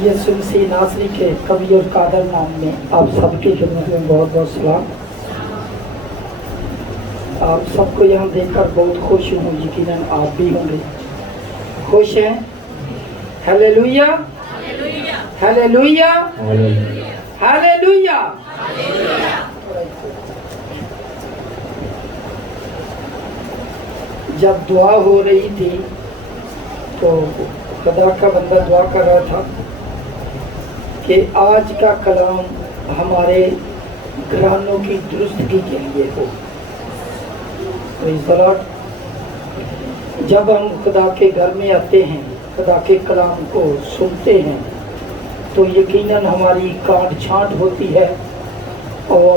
یسوع مسیح ناصری کے قوی اور قادر نام میں آپ سب کی خدمت میں بہت بہت سلام۔ آپ سب کو یہاں دیکھ کر بہت خوش ہوں، یقیناً آپ بھی ہوں گے۔ خوش ہیں؟ Hallelujah, hallelujah, hallelujah. جب دعا ہو رہی تھی تو خدا کا بندہ دعا کر رہا تھا کہ آج کا کلام ہمارے گھرانوں کی درستگی کے لیے ہو۔ پریز دی لارڈ۔ جب ہم خدا کے گھر میں آتے ہیں، خدا کے کلام کو سنتے ہیں تو یقیناً ہماری کاٹ چھانٹ ہوتی ہے، اور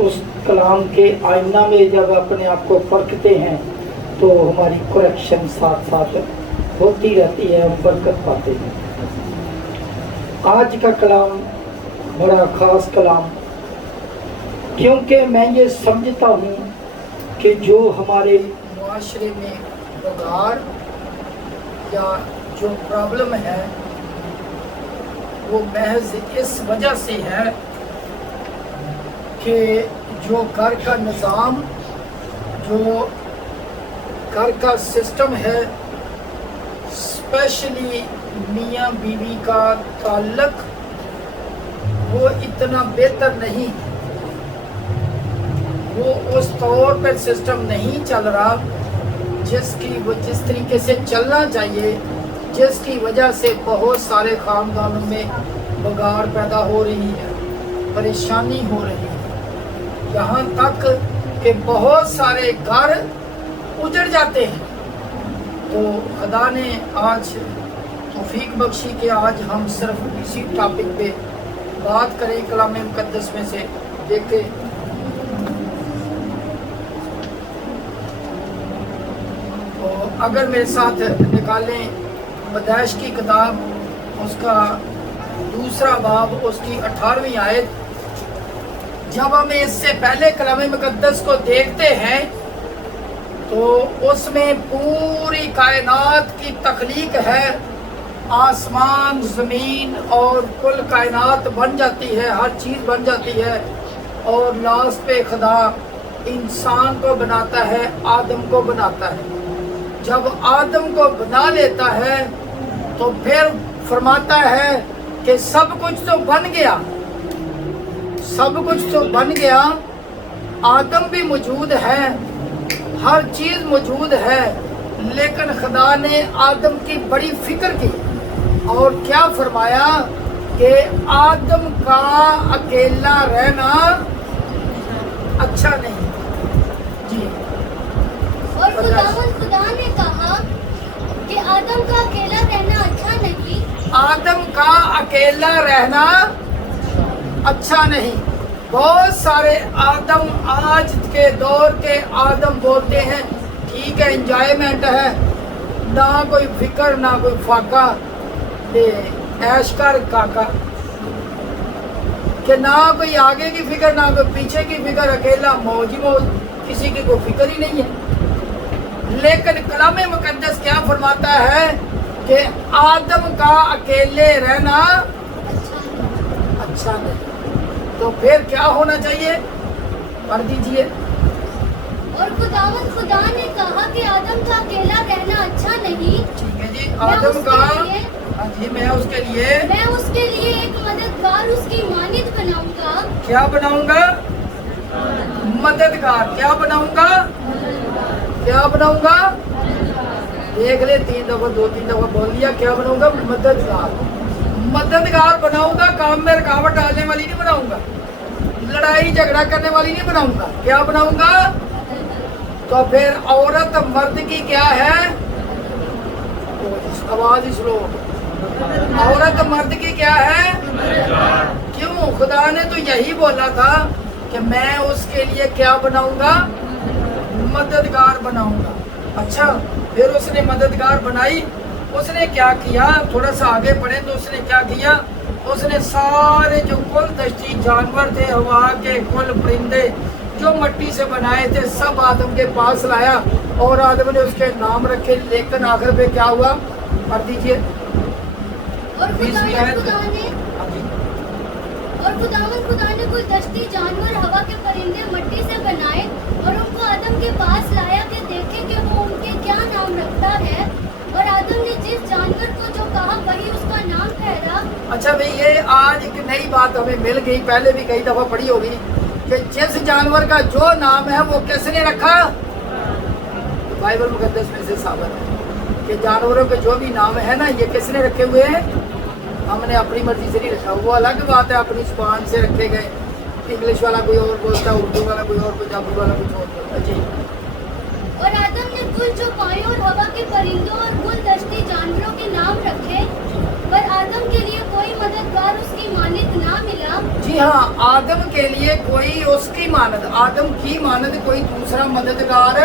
اس کلام کے آئینہ میں جب اپنے آپ کو پرکھتے ہیں تو ہماری کریکشن ساتھ ساتھ ہوتی رہتی ہے، ہم برکت پاتے ہیں۔ آج کا کلام بڑا خاص کلام، کیونکہ میں یہ سمجھتا ہوں کہ جو ہمارے معاشرے میں بگاڑ یا جو پرابلم ہے وہ محض اس وجہ سے ہے کہ جو گھر کا نظام، جو گھر کا سسٹم ہے، اسپیشلی میاں بیوی کا تعلق، وہ اتنا بہتر نہیں، وہ اس طور پر سسٹم نہیں چل رہا جس طریقے سے چلنا چاہیے، جس کی وجہ سے بہت سارے خاندانوں میں بگاڑ پیدا ہو رہی ہے، پریشانی ہو رہی ہے، یہاں تک کہ بہت سارے گھر اجڑ جاتے ہیں۔ تو خدا نے آج توفیق بخشی کہ آج ہم صرف اسی ٹاپک پہ بات کریں کلام مقدس میں سے۔ دیکھیں تو اگر میرے ساتھ نکالیں پیدائش کی کتاب، اس کا 2 باب، اس کی 18ویں آیت۔ جب ہم اس سے پہلے کلام مقدس کو دیکھتے ہیں تو اس میں پوری کائنات کی تخلیق ہے، آسمان، زمین اور کل کائنات بن جاتی ہے، ہر چیز بن جاتی ہے، اور لاسٹ پہ خدا انسان کو بناتا ہے، آدم کو بناتا ہے۔ جب آدم کو بنا لیتا ہے تو پھر فرماتا ہے کہ سب کچھ تو بن گیا، سب کچھ تو بن گیا، آدم بھی موجود ہے، ہر چیز موجود ہے، لیکن خدا نے آدم کی بڑی فکر کی اور کیا فرمایا کہ آدم کا اکیلا رہنا اچھا نہیں۔ جی، اور خدا نے کہا کہ آدم کا اکیلا رہنا اچھا نہیں، آدم کا اکیلا رہنا اچھا نہیں۔ بہت سارے آدم، آج کے دور کے آدم بولتے ہیں ٹھیک ہے، انجوائمنٹ ہے، نہ کوئی فکر نہ کوئی فاقہ، ایش کر کاکا، کہ نہ کوئی آگے کی فکر نہ کوئی پیچھے کی فکر، اکیلا موج ہی موج، کسی کی کوئی فکر ہی نہیں ہے۔ لیکن کلام مقدس کیا فرماتا ہے کہ آدم کا اکیلے رہنا اچھا نہیں۔ تو پھر کیا ہونا چاہیے؟ پڑھ دیجئے۔ اور خدا نے کہا کہ آدم کا اکیلا رہنا اچھا نہیں۔ ٹھیک ہے جی، آدم کا، جی میں اس کے لیے ایک مددگار اس کی مانند بناؤں گا۔ کیا بناؤں گا؟ مددگار۔ کیا بناؤں گا؟ کیا بناؤں گا؟ دیکھ لے، 2-3 دفعہ بول لیا، کیا بناؤں گا؟ مددگار۔ مددگار بناؤں گا، کام میں رکاوٹ ڈالنے والی نہیں بناؤں گا، لڑائی جھگڑا کرنے والی نہیں بناؤں گا۔ کیا بناؤں گا؟ تو پھر عورت مرد کی کیا ہے؟ آواز اس لو، عورت مرد کی کیا ہے؟ کیوں؟ خدا نے تو یہی بولا تھا کہ میں اس کے لیے کیا بناؤں گا؟ مددگار بناؤں گا۔ اچھا، پھر اس نے مددگار بنائی، اس نے کیا کیا؟ تھوڑا سا آگے پڑھیں تو اس نے کیا کیا؟ اس نے سارے جو کل دشتی جانور تھے، ہوا کے کل پرندے جو مٹی سے بنائے تھے، سب آدم کے پاس لایا اور آدم نے اس کے نام رکھے۔ لیکن آخر پہ کیا ہوا؟ پڑھ دیجئے۔ और 20वीं आयत। हाँ जी। खुदा ने कुछ दश्ती जानवर हवा के परिंदे मिट्टी से बनाए और उनको आदम के पास लाया कि देखे कि वो उनके क्या नाम रखता है। और आदम ने जिस जानवर को जो कहा वही उसका नाम ठहरा। अच्छा भाई, ये आज एक नई बात हमें मिल गई, पहले भी कई दफा पढ़ी होगी कि जिस जानवर का जो नाम है वो किसने रखा। तो बाइबल मुकद्दस में से साबित है कि जानवरों के जो भी नाम है ना, ये किसने रखे हुए हैं। हमने अपनी मर्जी से नहीं रखा। वो अलग बात है, अपनी जुबान से रखे गए। इंग्लिश वाला कोई और बोलता है, उर्दू वाला कोई और, पंजाबी वाला कुछ और बोलता है। जी। और आदम ने कुल जो पाए और हवा के परिंदों और कुल दश्ती जानवरों के नाम रखे, पर आदम के लिए कोई मददगार उसकी मानद ना मिला। जी हाँ, आदम के लिए कोई उसकी मानद, आदम की मानद कोई दूसरा मददगार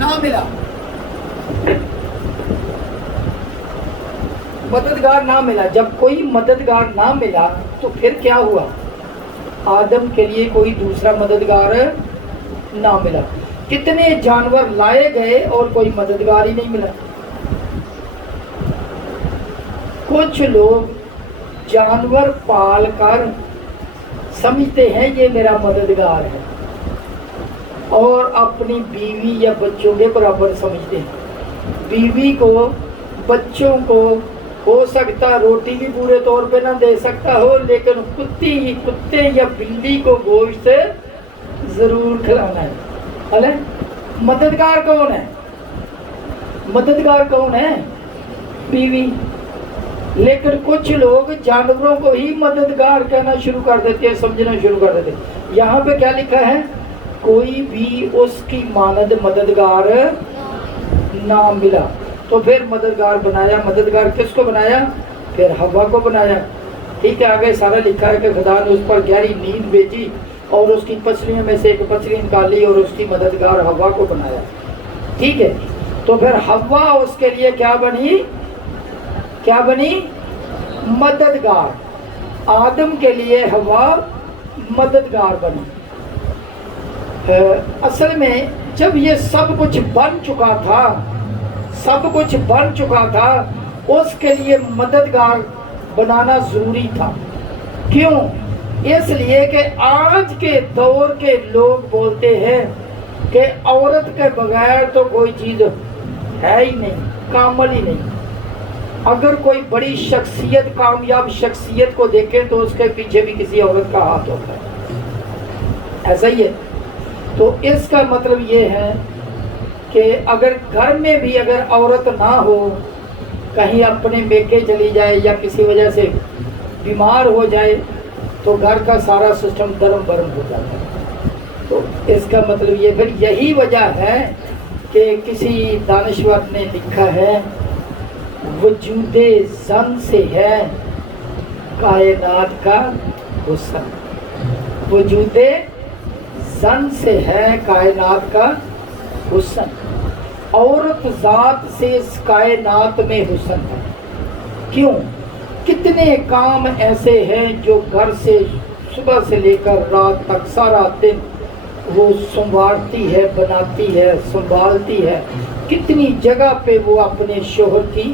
ना मिला। मददगार ना मिला। जब कोई मददगार ना मिला तो फिर क्या हुआ। आदम के लिए कोई दूसरा मददगार ना मिला। कितने जानवर लाए गए और कोई मददगार ही नहीं मिला। कुछ लोग जानवर पाल कर समझते हैं ये मेरा मददगार है और अपनी बीवी या बच्चों के बराबर समझते हैं। बीवी को, बच्चों को हो सकता रोटी भी पूरे तौर पे ना दे सकता हो, लेकिन कुत्ते या बिल्ली को गोश्त जरूर खिलाना है। मददगार कौन है? मददगार कौन है? बीवी। लेकिन कुछ लोग जानवरों को ही मददगार कहना शुरू कर देते हैं, समझना शुरू कर देते हैं। यहाँ पे क्या लिखा है? कोई भी उसकी मानद मददगार ना मिला। तो फिर मददगार बनाया। मददगार किसको बनाया? फिर हवा को बनाया। ठीक है, आगे सारा लिखा है कि खुदा ने उस पर गहरी नींद भेजी और उसकी पसलियों में से एक पसली निकाली और उसकी मददगार हवा को बनाया। ठीक है, तो फिर हवा उसके लिए क्या बनी? क्या बनी? मददगार। आदम के लिए हवा मददगार बनी। असल में जब ये सब कुछ बन चुका था, सब कुछ बन चुका था, उसके लिए मददगार बनाना जरूरी था। क्यों? इसलिए कि आज के दौर के लोग बोलते हैं कि औरत के बगैर तो कोई चीज है ही नहीं, कामल ही नहीं। अगर कोई बड़ी शख्सियत, कामयाब शख्सियत को देखें तो उसके पीछे भी किसी औरत का हाथ होता है। ऐसा ही है। तो इसका मतलब ये है कि अगर घर में भी अगर औरत ना हो, कहीं अपने मेके चली जाए या किसी वजह से बीमार हो जाए, तो घर का सारा सिस्टम दरम बरम हो जाता है। तो इसका मतलब ये, फिर यही वजह है कि किसी दानिश्वर ने लिखा है, वजूदे ज़न से है कायनात का हुस्न। वजूदे ज़न से है कायनात का हुस्न। औरत ज़ात से इस कायनात में हुस्न है। क्यों? कितने काम ऐसे हैं जो घर से सुबह से लेकर रात तक सारा दिन वो संवारती है, बनाती है, संभालती है। कितनी जगह पे वो अपने शोहर की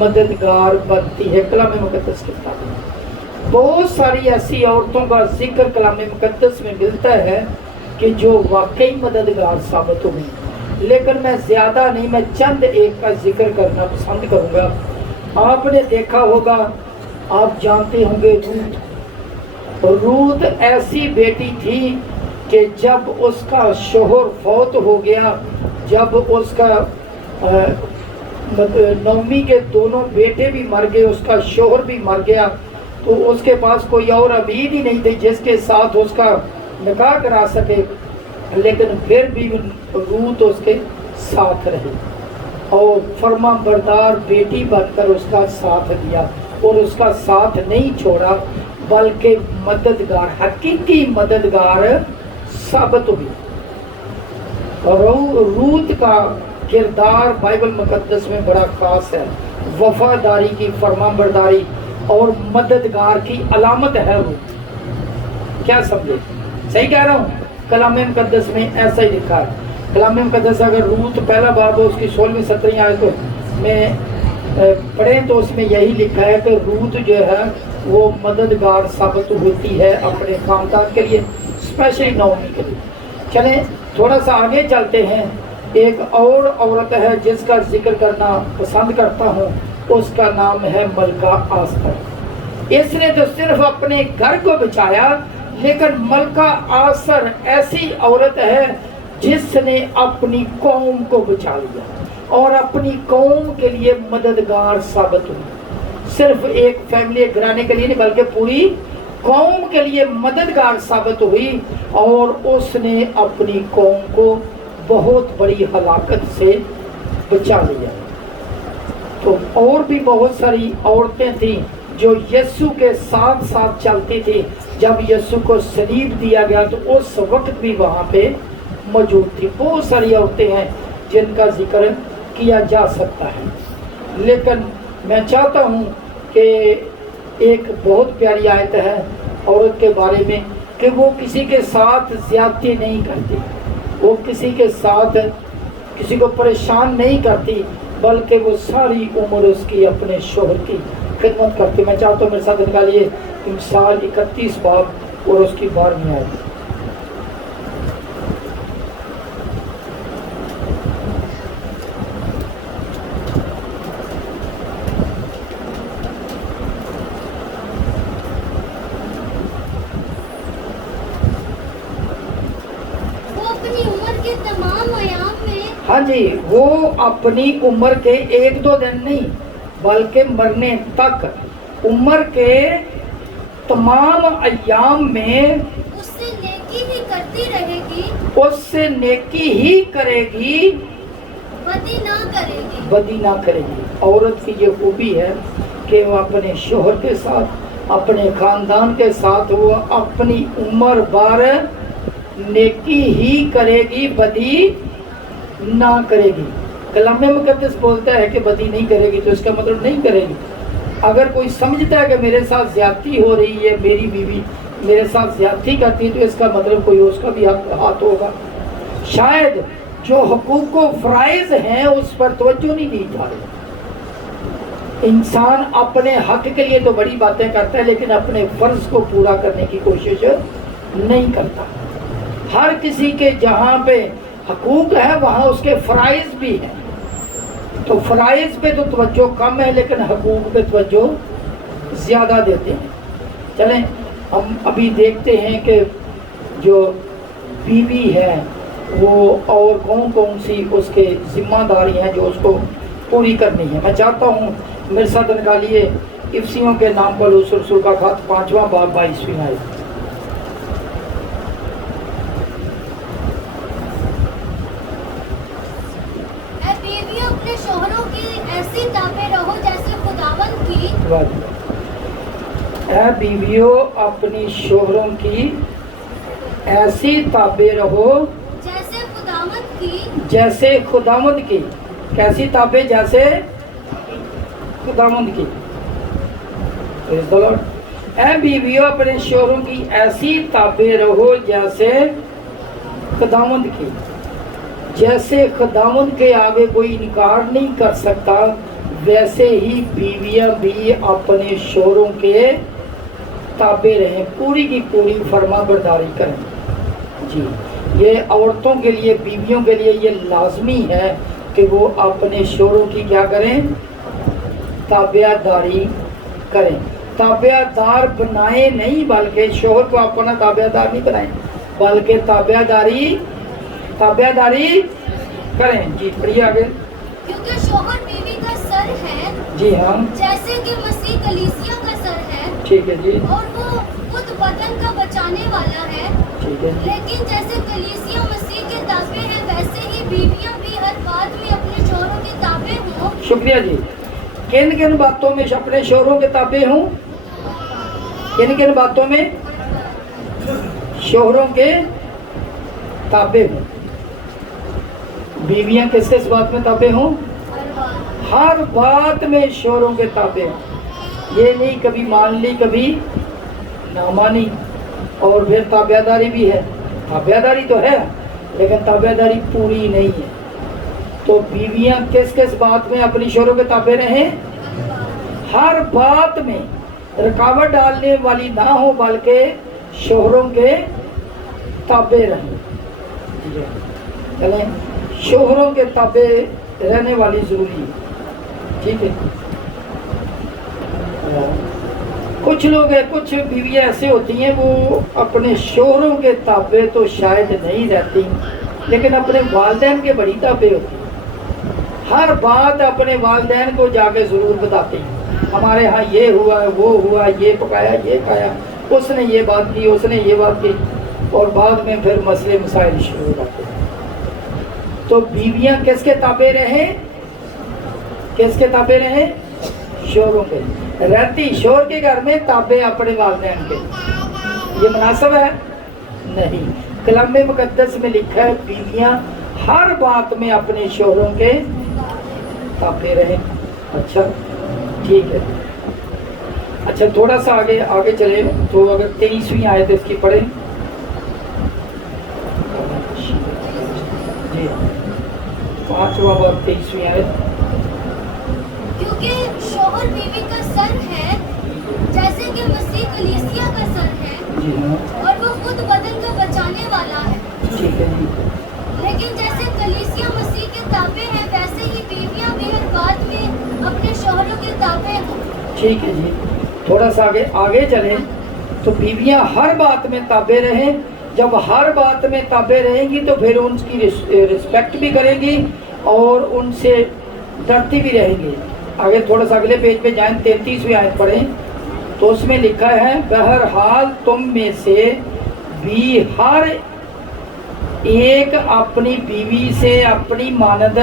मददगार बनती है। कलाम मुकद्दस की किताब में बहुत सारी ऐसी औरतों का जिक्र कलाम मुकद्दस में मिलता है कि जो वाकई मददगार साबित हो गई। लेकिन मैं ज़्यादा नहीं, मैं चंद एक का जिक्र करना पसंद करूँगा। आपने देखा होगा, आप जानते होंगे, रूत ऐसी बेटी थी कि जब उसका शोहर फौत हो गया, जब उसका नौमी के दोनों बेटे भी मर गए, उसका शोहर भी मर गया, तो उसके पास कोई और उम्मीद ही नहीं थी जिसके साथ उसका निकाह करा सके। लेकिन फिर भी रूत उसके साथ रही और फर्मा बरदार बेटी बनकर उसका साथ दिया और उसका साथ नहीं छोड़ा, बल्कि मददगार, हकीकी मददगार साबित हुई। रूत का किरदार बाइबल मुकद्दस में बड़ा खास है। वफादारी की, फरमाबरदारी और मददगार की अलामत है रूत। क्या समझे? सही कह रहा हूँ? कलाम मुकद्दस में ऐसा ही लिखा है। कलाम मुकद्दस अगर रूत पहला बाब उसकी 16वीं 17वीं आयत में पढ़ें तो उसमें यही लिखा है कि रूत जो है वो मददगार साबित होती है अपने खानदान के लिए, स्पेशली नौमी के लिए। चलें थोड़ा सा आगे चलते हैं। एक और औरत है जिसका जिक्र करना पसंद करता हूँ, उसका नाम है मलका आस्तर। इसने तो सिर्फ अपने घर को बचाया, लेकिन मलका आस्तर ऐसी औरत है जिसने अपनी कौम को बचा लिया और अपनी कौम के लिए मददगार साबित हुई। सिर्फ एक फैमिली घराने के लिए नहीं बल्कि पूरी कौम के लिए मददगार साबित हुई और उसने अपनी कौम को बहुत बड़ी हलाकत से बचा लिया। तो और भी बहुत सारी औरतें थीं जो यीशु के साथ साथ चलती थी। जब यीशु को सलीब दिया गया तो उस वक्त भी वहाँ पे मौजूद थी। बहुत सारी औरतें हैं जिनका जिक्र किया जा सकता है, लेकिन मैं चाहता हूँ कि एक बहुत प्यारी आयत है औरत के बारे में कि वो किसी के साथ ज्यादती नहीं करती, वो किसी के साथ किसी को परेशान नहीं करती, बल्कि वो सारी उम्र उसकी अपने शोहर की खिदमत करती। मैं चाहता हूँ मेरे साथ निकालिए मिसाल 31 बाब और उसकी 12वीं आयत। हाँ जी, वो अपनी उम्र के 1-2 दिन नहीं बल्कि मरने तक उम्र के तमाम अय्याम में उससे नेकी ही करती रहेगी, उससे नेकी ही करेगी, बदी ना करेगी, बदी ना करेगी। औरत की ये खूबी है कि वो अपने शोहर के साथ अपने खानदान के साथ वो अपनी उम्र भर नेकी ही करेगी, बदी ना करेगी। कलाम मुकद्दस बोलता है कि बदी नहीं करेगी, तो इसका मतलब नहीं करेगी। अगर कोई समझता है कि मेरे साथ ज्यादती हो रही है, मेरी बीवी मेरे साथ ज्यादती करती है, तो इसका मतलब कोई उसका भी हाथ होगा। शायद जो हकूक व फराइज हैं उस पर तवज्जो नहीं दी जा रही। इंसान अपने हक के लिए तो बड़ी बातें करता है, लेकिन अपने फर्ज को पूरा करने की कोशिश नहीं करता। हर किसी के जहाँ पे हकूक है वहाँ उसके फराइज भी हैं, तो फराइज पे तो तवज्जो कम है लेकिन हकूक पे तवज्जो ज़्यादा देते हैं। चलें हम अभी देखते हैं कि जो बीवी है वो और कौन कौन सी उसके जिम्मेदारी हैं जो उसको पूरी करनी है। मैं चाहता हूँ मेरे साथ निकालिए इफ्सियों के नाम पर रसूल का खत 5वां बाब 22वीं आयत। ऐ बीवियों अपनी शोहरों की ऐसी ताबे रहो जैसे खुदावंद की। कैसी ताबे? जैसे खुदावंद की। ऐ बीवियों अपने शोहरों की ऐसी ताबे रहो जैसे खुदावंद की। जैसे खुदावंद के आगे कोई इनकार नहीं कर सकता, वैसे ही बीवियां भी अपने शोहरों के ताबे रहें, पूरी की पूरी फर्मा बरदारी करें। जी, ये औरतों के लिए, बीवियों के लिए ये लाजमी है कि वो अपने शोहरों की क्या करें? ताबेदारी करें। ताबेदार बनाए नहीं, बल्कि शोहर को अपना ताबेदार नहीं बनाएं, बल्कि ताबेदारी करें। जी पढ़िए आगे। क्योंकि शोहर बीवी का सर है। जी हाँ, जैसे कि मसीह कलीसिया का सर है। ठीक है जी। और वो खुद बदन का बचाने वाला है। ठीक है। लेकिन जैसे कलीसिया मसीह के ताबे है, वैसे ही बीवियां भी हर बात में अपने शोहरों के ताबे हों। शुक्रिया जी। किन किन बातों में अपने शोहरों के ताबे हों? किन किन बातों में शोहरों के ताबे हों? बीवियां किस किस बात में ताबे हों? हर बात में शोहरों के ताबे हों। ये नहीं कभी मान ली कभी ना मानी। और फिर ताबेदारी भी है। ताबेदारी तो है लेकिन ताबेदारी पूरी नहीं है। तो बीवियां किस किस बात में अपनी शोहरों के ताबे रहें? हर बात में रुकावट डालने वाली ना हो, बल्कि शोहरों के ताबे रहें। चलें, शोहरों के ताबे रहने वाली जरूरी है, ठीक है। कुछ लोग हैं, कुछ बीवियां ऐसे होती हैं वो अपने शोहरों के ताबे तो शायद नहीं रहती, लेकिन अपने वालिदैन के बड़ी ताबे होती हैं। हर बात अपने वालिदैन को जाके ज़रूर बताते हैं, हमारे यहाँ ये हुआ, वो हुआ, ये पकाया, ये खाया, उसने ये बात की, उसने ये बात की, और बाद में फिर मसले मसाइल शुरू हो जाते हैं। तो बीवियां किसके ताबे रहें? किसके ताबे रहें? शोहरों के। रहती शोहर के घर में, ताबे अपने वालिदैन के। ये मुनासिब है? नहीं। कलाम मुकद्दस में लिखा है बीवियां हर बात में अपने शोहरों के ताबे रहें। अच्छा, ठीक है। अच्छा, थोड़ा सा आगे चले तो अगर 23वीं आयत इसकी पढ़ें। जी, 5वां बाब 23वीं आयत। क्योंकि शौहर बीवी का सर है, जैसे कि मसीह कलीसिया का सर है, जी हाँ, और वो खुद बदन का बचाने वाला है। ठीक है जी। लेकिन जैसे कलीसिया मसीह के ताबे हैं, वैसे ही बीवियां भी हर बात में अपने शौहरों के ताबे हों। ठीक है जी। थोड़ा सा आगे चलें तो बीवियां हर बात में ताबे रहें। जब हर बात में ताबे रहेंगी तो फिर उनकी रिस्पेक्ट भी करेंगी और उनसे डरती भी रहेंगी। आगे थोड़ा सा अगले पेज पे जाएं, 33वीं आयत पढ़ें तो उसमें लिखा है, बहरहाल तुम में से भी हर एक अपनी बीवी से अपनी मानद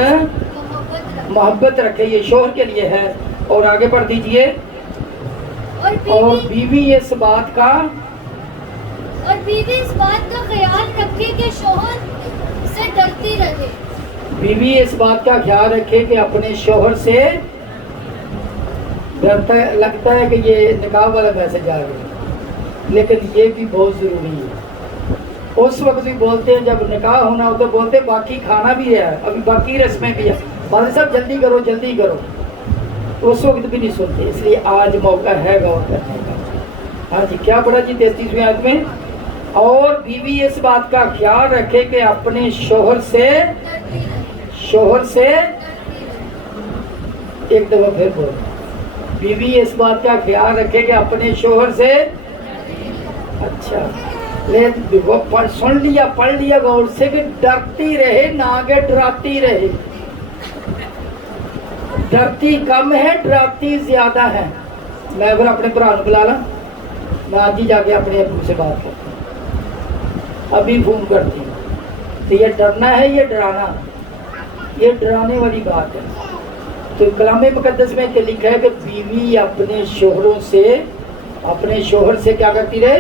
मोहब्बत रखे। ये शोहर के लिए है। और आगे पढ़ दीजिए। और बीवी इस बात का ख्याल रखे कि शौहर से डरती रहे। बीवी इस बात का ख्याल रखे कि अपने शोहर से डरता है। लगता है कि ये निकाह वाला मैसेज आ गया, लेकिन ये भी बहुत ज़रूरी है। उस वक्त भी बोलते हैं जब निकाह होना हो तो बोलते हैं बाकी खाना भी है, अभी बाकी रस्में भी है, भाई साहब जल्दी करो जल्दी करो। उस वक्त भी नहीं सुनते, इसलिए आज मौका है गौर करने का। हाँ जी, क्या पढ़ा जी 33वीं आयत में? और बीवी इस बात का ख्याल रखे कि अपने शोहर से एक दफा फिर बोल, बीवी इस बात का ख्याल रखे कि अपने शोहर से। अच्छा, ले वो सुन लिया, पढ़ लिया गौर से कि डरती रहे ना कि डराती रहे। डरती कम है, डराती ज्यादा है। मैं फिर अपने भरा बुला ला, मैं आज ही जाके अपने अबू से बात करती हूँ, अभी फोन करती हूँ। तो ये डरना है, ये डराना, ये डराने वाली बात है। तो कलाम मुकद्दस में क्या लिखा है कि बीवी अपने शोहर से क्या करती रहे?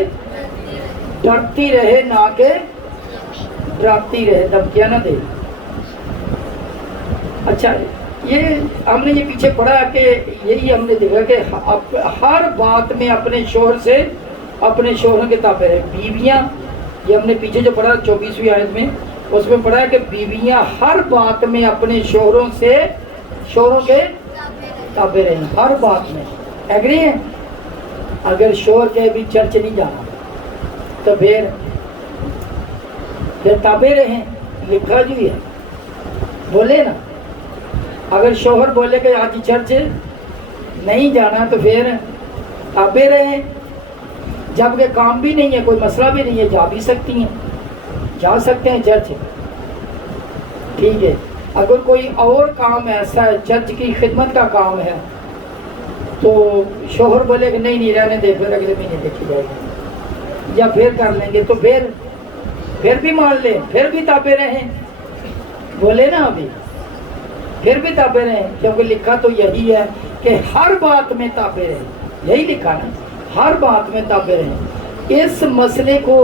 डरती रहे ना कि डराती रहे, धमकियां ना दे। अच्छा, ये हमने ये पीछे पढ़ा कि यही हमने देखा कि हर बात में अपने शोहर से अपने शोहरों के ताबे रहे। बीवियां, ये हमने पीछे जो पढ़ा 24वीं आयत में, उसमें पढ़ा है कि बीवियां हर बात में अपने शोहरों के ताबे रहे, हर बात में। एग्री है? अगर शोहर के भी चर्च नहीं जाना तो फिर ताबे रहे, लिखा जी है, बोले ना। अगर शोहर बोले कि आज चर्च नहीं जाना तो फिर ताबे रहे। जबकि काम भी नहीं है, कोई मसला भी नहीं है, जा भी सकती हैं, जा सकते हैं चर्च, ठीक है। अगर कोई और काम ऐसा है, चर्च की खिदमत का काम है, तो शोहर बोले कि नहीं रहने दे, फिर अगले महीने देखी जाएगी या फिर कर लेंगे, तो फिर भी मान ले, फिर भी ताबे रहें। बोले ना अभी, फिर भी ताबे रहें, क्योंकि लिखा तो यही है कि हर बात में ताबे रहें। यही लिखा ना, हर बात में ताबे रहें। इस मसले को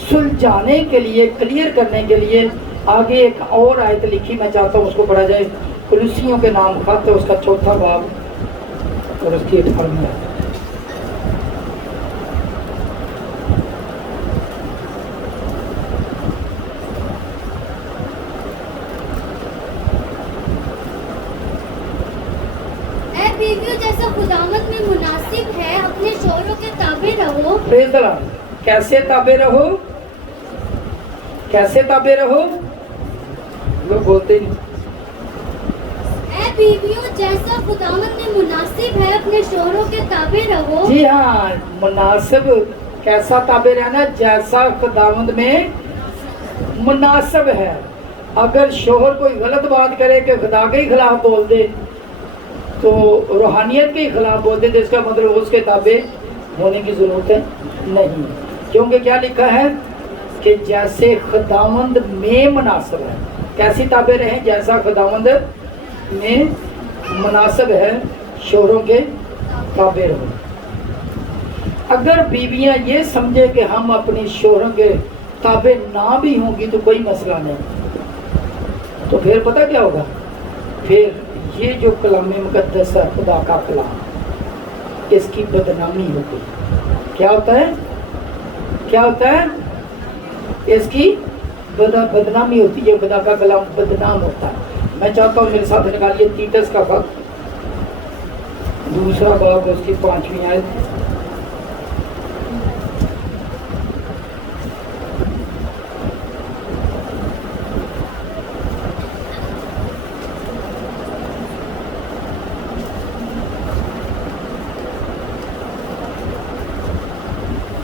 सुलझाने के लिए, क्लियर करने के लिए आगे एक और आयत लिखी, मैं चाहता हूँ उसको पढ़ा जाए। कुलुसियों के नाम खत, उसका 4था बाब और उसकी 18वीं आयत। Praise the Lord. कैसे ताबे रहो, कैसे ताबे रहो, लोग बोलते नहीं। ऐ बीवियों, जैसा खुदावंद ने मुनासिब है अपने शोहरों के ताबे रहो। जी हाँ, मुनासिब कैसा ताबे रहना, जैसा खुदावंद में मुनासिब है। अगर शोहर कोई गलत बात करे कि खुदा के ही खिलाफ बोल दे, तो रूहानियत के ही खिलाफ बोल दे, तो इसका मतलब उसके ताबे होने की ज़रूरत नहीं, क्योंकि क्या लिखा है कि जैसे खुदावंद में मुनासिब है। कैसी ताबे रहें, जैसा खुदावंद में मुनासिब है, शोहरों के ताबे रहो। अगर बीवियां ये समझे कि हम अपने शोहरों के ताबे ना भी होंगी तो कोई मसला नहीं, तो फिर पता क्या होगा, फिर ये जो कलाम मुकद्दस है, खुदा का कलाम, इसकी बदनामी होगी। क्या होता है, क्या होता है, इसकी बदनामी होती है, खुदा का कलाम बदनाम होता है। मैं चाहता हूँ मेरे साथ निकालिए तीतस का खत, दूसरा बाब, उसकी 5वीं आयत।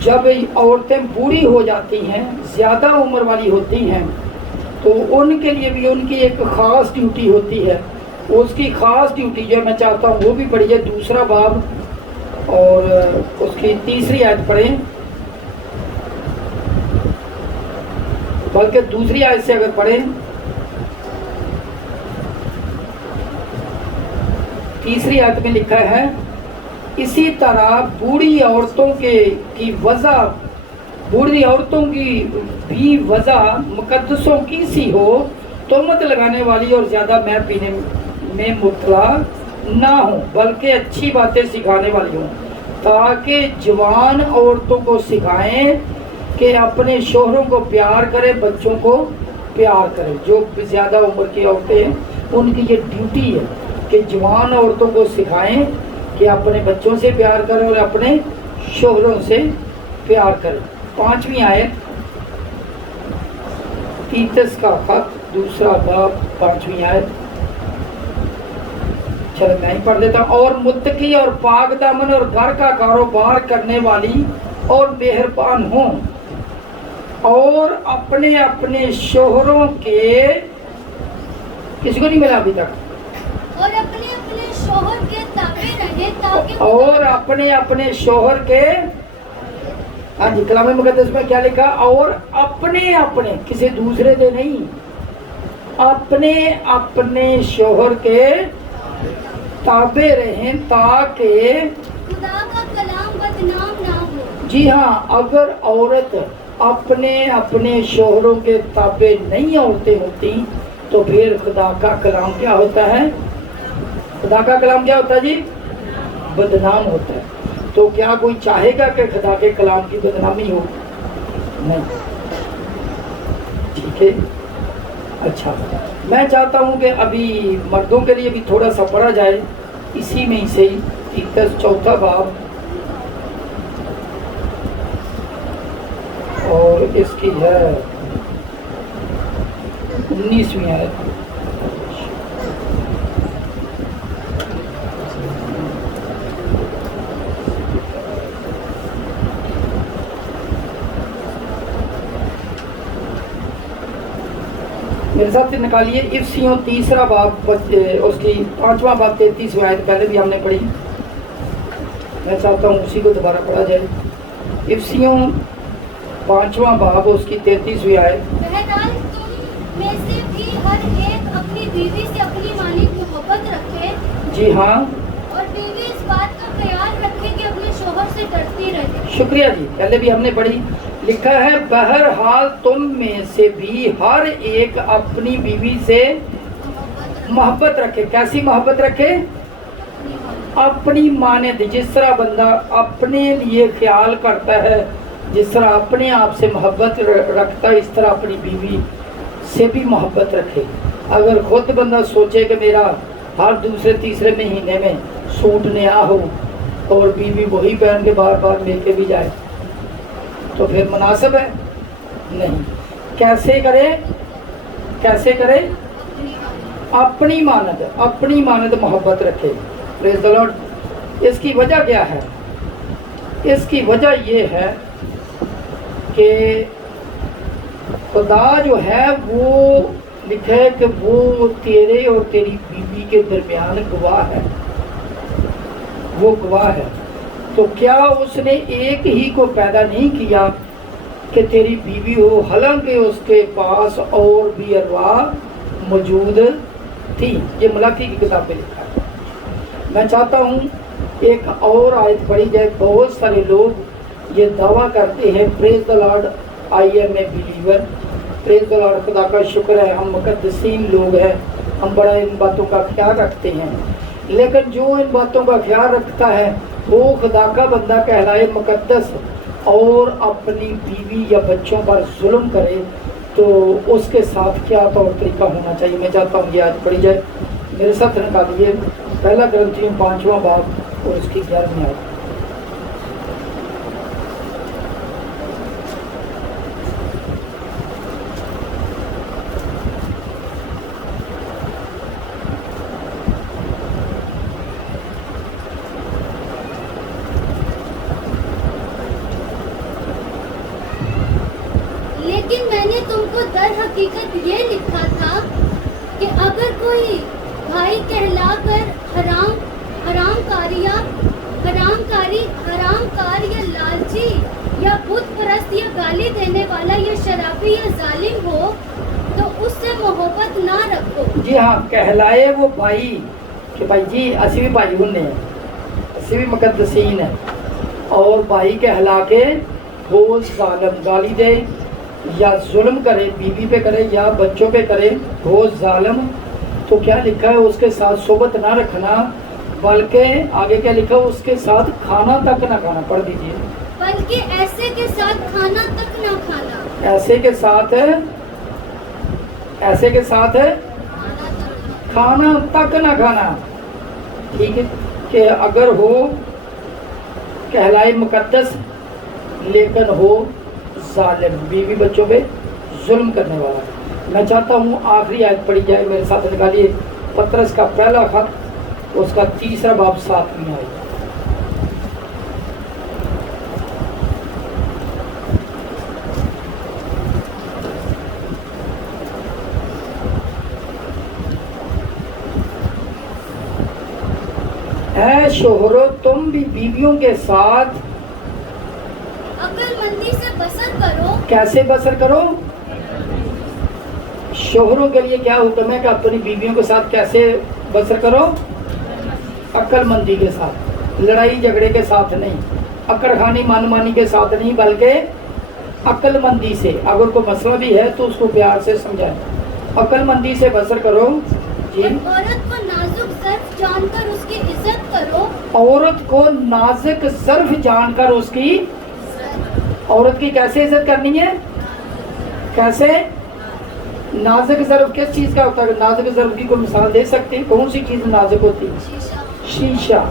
जब औरतें बूढ़ी हो जाती हैं, ज़्यादा उम्र वाली होती हैं, तो उनके लिए भी उनकी एक ख़ास ड्यूटी होती है। उसकी ख़ास ड्यूटी जो मैं चाहता हूँ वो भी पढ़िए, दूसरा बाब और उसकी 3री आयत पढ़ें, बल्कि दूसरी आयत से अगर पढ़ें, 3री आयत में लिखा है, इसी तरह बूढ़ी औरतों की वजह, बूढ़ी औरतों की भी वजह मुकद्दसों की सी हो, तोहमत लगाने वाली और ज़्यादा मैं पीने में मुब्तला ना हो, बल्कि अच्छी बातें सिखाने वाली हों, ताकि जवान औरतों को सिखाएं कि अपने शोहरों को प्यार करें, बच्चों को प्यार करें। जो ज़्यादा उम्र की औरतें हैं उनकी ये ड्यूटी है कि जवान औरतों को सिखाएं कि अपने बच्चों से प्यार करें और अपने शोहरों से प्यार करें। 5वीं आयत, तीतस का खत, दूसरा बाब, 5वीं आयत। चलो मैं ही पढ़ देता हूँ। और मुत्तकी और पाक दामन और घर का कारोबार करने वाली और मेहरबान हों, और अपने अपने शोहरों के, किसी को नहीं मिला अभी तक, और अपने अपने शोहर के ताबे रहे, ताकि और अपने अपने शोहर के, हाँ जी, कलाम मुकद्दस में क्या लिखा, और अपने अपने, किसी दूसरे से नहीं, अपने अपने शोहर के ताबे रहें, ताकि खुदा का कलाम बदनाम ना हो। जी हाँ, अगर औरत अपने अपने शोहरों के ताबे नहीं औरतें होती तो फिर खुदा का कलाम क्या होता है, खुदा का कलाम क्या होता है जी, बदनाम होता है। तो क्या कोई चाहेगा कि खुदा के कलाम की बदनामी हो? नहीं। ठीक है, अच्छा, मैं चाहता हूँ कि अभी मर्दों के लिए भी थोड़ा सा पढ़ा जाए, इसी में से ही 4था बाब और इसकी है 19वीं आयत। मेरे साथ से निकालिए इफ्सियों 3रा बाब, उसकी 5वां बाब 33वीं आयत, पहले भी हमने पढ़ी, मैं चाहता हूँ उसी को दोबारा पढ़ा जाए। इफ्सियों 5वां बाब, उसकी 33वीं आयत। बहरहाल तुम में से भी हर एक अपनी बीवी से अपनी मालिक मोहब्बत रखे। जी हाँ, और बीवी इस बात का ख्याल रखे कि अपने शोहर से डरती रहे। शुक्रिया जी, पहले भी हमने पढ़ी। लिखा है, बहरहाल तुम में से भी हर एक अपनी बीवी से मोहब्बत रखे। कैसी मोहब्बत रखे? अपनी मानद, जिस तरह बंदा अपने लिए ख्याल करता है, जिस तरह अपने आप से मोहब्बत रखता है, इस तरह अपनी बीवी से भी मोहब्बत रखे। अगर खुद बंदा सोचे कि मेरा हर दूसरे तीसरे महीने में सूट नया हो और बीवी वही पहन के बार बार लेके भी जाए, تو پھر مناسب ہے نہیں. کیسے کرے؟ کیسے کرے؟ اپنی مانند محبت رکھے. پریز دی لارڈ. اس کی وجہ کیا ہے؟ اس کی وجہ یہ ہے کہ خدا جو ہے وہ لکھا ہے کہ وہ تیرے اور تیری بیوی کے درمیان گواہ ہے. وہ گواہ ہے. تو کیا اس نے ایک ہی کو پیدا نہیں کیا کہ تیری بیوی ہو، حالانکہ اس کے پاس اور بھی ارواح موجود تھی. یہ ملاکی کی کتاب میں لکھا ہے. میں چاہتا ہوں ایک اور آیت پڑھی جائے. بہت سارے لوگ یہ دعویٰ کرتے ہیں praise the lord I am a believer. Praise the lord. خدا کا شکر ہے ہم مقدسین لوگ ہیں، ہم بڑا ان باتوں کا خیال رکھتے ہیں. لیکن جو ان باتوں کا خیال رکھتا ہے وہ خدا کا بندہ کہلائے مقدس اور اپنی بیوی یا بچوں پر ظلم کرے تو اس کے ساتھ کیا طور طریقہ ہونا چاہیے. میں چاہتا ہوں یہ آج پڑھی جائے. میرے ساتھ نکالیے پہلا کرنتھیوں 5واں باب اور اس کی 11ویں آیت. لیکن میں نے تم کو در حقیقت یہ لکھا تھا کہ اگر کوئی بھائی کہلا کر حرام کار یا لالچی یا بت پرست یا گالی دینے والا یا شرابی یا ظالم ہو تو اس سے محبت نہ رکھو. جی ہاں، کہلائے وہ بھائی کہ بھائی جی اسی بھی بھائی ہونے ہیں، اسی بھی مقدسین ہیں، اور بھائی کہلا کے وہ ظالم گالی دے یا ظلم کرے، بیوی پہ کرے یا بچوں پہ کرے، وہ ظالم. تو کیا لکھا ہے؟ اس کے ساتھ صحبت نہ رکھنا، بلکہ آگے کیا لکھا ہے؟ اس کے ساتھ کھانا تک نہ کھانا. پڑھ دیجیے. بلکہ ایسے کے ساتھ کھانا تک نہ کھانا. ایسے کے ساتھ کھانا تک نہ کھانا. ٹھیک ہے کہ اگر ہو کہلائے مقدس لیکن ہو ظالم، بیوی بچوں پہ ظلم کرنے والا. میں چاہتا ہوں آخری آیت پڑھی جائے. میرے ساتھ نکالیے پطرس کا پہلا خط، اس کا 3 باب 7ویں آیت. اے شوہرو تم بھی بیویوں کے ساتھ عقل مندی سے بسر کرو. کیسے بسر کرو؟ شوہروں کے لیے کیا حکم ہے کہ اپنی بیویوں کے ساتھ کیسے بسر کرو؟ عقل مندی کے ساتھ، لڑائی جھگڑے کے ساتھ نہیں، اکڑ خانی من مانی کے ساتھ نہیں، بلکہ عقل مندی سے. اگر کوئی مسئلہ بھی ہے تو اس کو پیار سے سمجھائیں. عقل مندی سے بسر کرو. جی. عورت کو نازک ظرف جان کر اس کی عزت کرو. عورت کو نازک ظرف جان کر اس کی، عورت کی کیسے عزت کرنی ہے؟ کیسے؟ نازک ظرف کس چیز کا ہوتا ہے؟ نازک ظرف کی کوئی مثال دے سکتے ہیں؟ کون سی چیز نازک ہوتی ہے؟ شیشہ.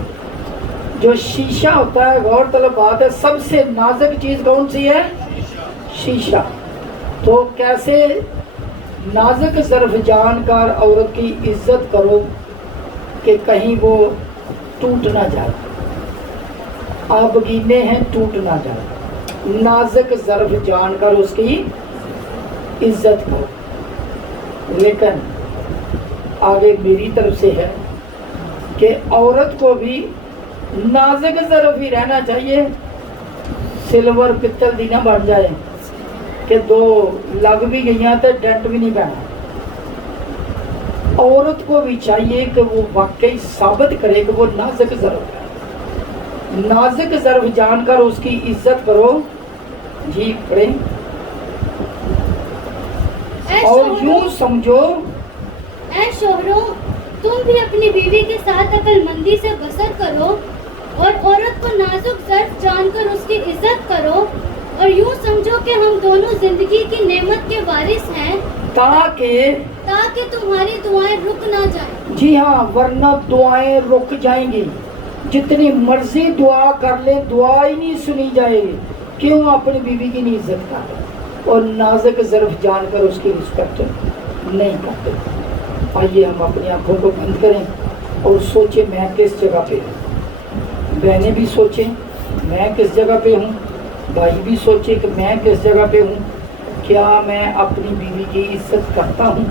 جو شیشہ ہوتا ہے، غور طلب بات ہے، سب سے نازک چیز کون سی ہے؟ شیشہ. تو کیسے نازک ظرف جان کر عورت کی عزت کرو کہ کہیں وہ ٹوٹ نہ جائے. آپ گینے ہیں، ٹوٹ نہ جائے. نازک ظرف جان کر اس کی عزت کرو. لیکن آگے میری طرف سے ہے کہ عورت کو بھی نازک ظرف ہی رہنا چاہیے. سلور پتل دی نہ بن جائے کہ 2 لگ بھی گئیاں تو ڈنٹ بھی نہیں پہنا. عورت کو بھی چاہیے کہ وہ واقعی ثابت کرے کہ وہ نازک ظرف ہے. نازک ظرف جان کر اس کی عزت کرو. جی پڑھیں. اور یوں سمجھو. اے شوہروں تم بھی اپنی بیوی کے ساتھ عقل مندی سے بسر کرو اور عورت کو نازک ظرف جان کر اس کی عزت کرو اور یوں سمجھو کہ ہم دونوں زندگی کی نعمت کے وارث ہیں تاکہ تمہاری دعائیں رک نہ جائیں. جی ہاں، ورنہ دعائیں رک جائیں گی. جتنی مرضی دعا کر لے دعا ہی نہیں سنی جائے گی. کیوں اپنی بیوی کی نہیں عزت کرتے اور نازک ظرف جان کر اس کی رسپیکٹ نہیں کرتے؟ آئیے ہم اپنی آنکھوں کو بند کریں اور سوچیں میں کس جگہ پہ ہوں، بہنیں بھی سوچیں میں کس جگہ پہ ہوں، بھائی بھی سوچیں کہ میں کس جگہ پہ ہوں، کیا میں اپنی بیوی کی عزت کرتا ہوں؟